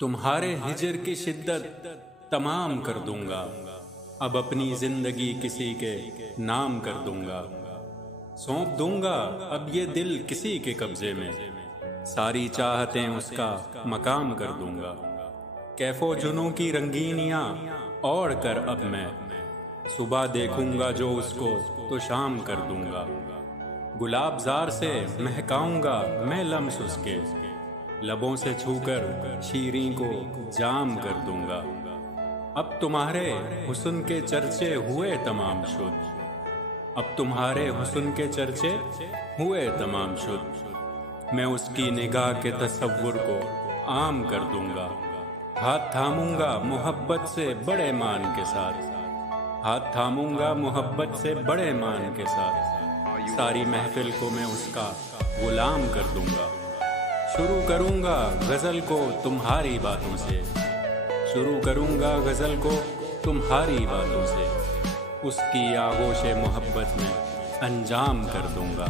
तुम्हारे हिजर की शिद्दत तमाम कर दूंगा। अब अपनी जिंदगी किसी के नाम कर दूंगा। सौंप दूंगा अब ये दिल किसी के कब्जे में। सारी चाहतें उसका मकाम कर दूंगा। कैफो जुनू की रंगीनियां और कर अब मैं। सुबह देखूंगा जो उसको तो शाम कर दूंगा। गुलाब जार से महकाऊंगा मैं लम्स उसके। लबों से छूकर शीरीं को जाम कर दूंगा। अब तुम्हारे हुस्न के चर्चे हुए तमाम शुद्ध। अब तुम्हारे हुस्न के चर्चे हुए तमाम शुद्ध। मैं उसकी निगाह के तसव्वुर को आम कर दूंगा। हाथ थामूंगा मोहब्बत से बड़े मान के साथ। हाथ थामूंगा मोहब्बत से बड़े मान के साथ। सारी महफिल को मैं उसका गुलाम कर दूंगा। शुरू करूंगा गजल को तुम्हारी बातों से। शुरू करूंगा गजल को तुम्हारी बातों से। उसकी आगोश मोहब्बत में अंजाम कर दूंगा।